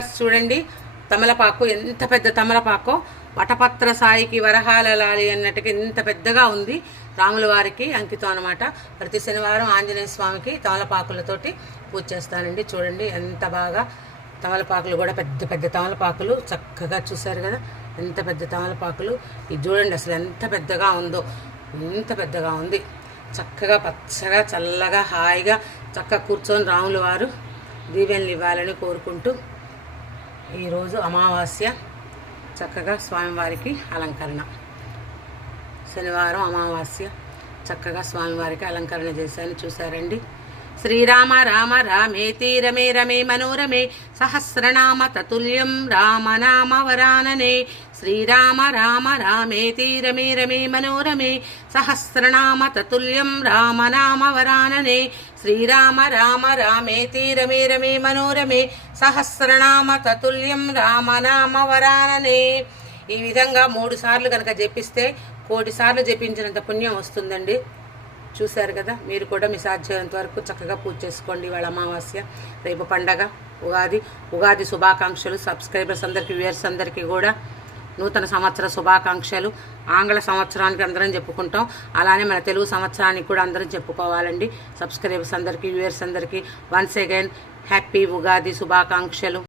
చూడండి తమలపాకు ఎంత పెద్ద తమలపాకో, వటపత్ర సాయికి వరహాల లాలి అన్నట్టుగా ఇంత పెద్దగా ఉంది. రాముల వారికి అంకితం అనమాట. ప్రతి శనివారం ఆంజనేయ స్వామికి తమలపాకులతోటి పూజ చేస్తానండి. చూడండి ఎంత బాగా తమలపాకులు కూడా పెద్ద పెద్ద తమలపాకులు చక్కగా చూశారు కదా, ఎంత పెద్ద తమలపాకులు. ఇది చూడండి అసలు ఎంత పెద్దగా ఉందో, ఎంత పెద్దగా ఉంది. చక్కగా పచ్చగా చల్లగా హాయిగా చక్కగా కూర్చొని రాముల వారు దీవెనలు ఇవ్వాలని కోరుకుంటూ ఈరోజు అమావాస్య, చక్కగా స్వామివారికి అలంకరణ. శనివారం అమావాస్య, చక్కగా స్వామివారికి అలంకరణ చేశాను. చూసారండి. శ్రీరామ రామ రామేతి రమే రమే మనోరమే సహస్రనామ తతుల్యం రామనామ వరాననే. శ్రీరామ రామ రామేతి రమే రమే మనోరమే సహస్రనామ తతుల్యం రామనామ వరాననే. శ్రీరామ రామ రామేతి రమే రమే మనోరమే సహస్రనామ తతుల్యం రామనామ వరాననే. ఈ విధంగా 3 సార్లు కనుక జపిస్తే 1,000 సార్లు జపించినంత పుణ్యం వస్తుందండి. చూశారు కదా, మీరు కూడా మీ సాధ్యమైనంత వరకు చక్కగా పూజ చేసుకోండి. ఇవాళ అమావాస్య, రేపు పండగ ఉగాది శుభాకాంక్షలు. సబ్స్క్రైబర్స్ అందరికీ, వ్యూయర్స్ అందరికీ కూడా నూతన సంవత్సర శుభాకాంక్షలు. ఆంగ్ల సంవత్సరానికి అందరం చెప్పుకుంటాం, అలానే మన తెలుగు సంవత్సరానికి కూడా అందరం చెప్పుకోవాలండి. సబ్స్క్రైబర్స్ అందరికీ, వ్యూయర్స్ అందరికీ వన్స్ అగైన్ హ్యాపీ ఉగాది శుభాకాంక్షలు.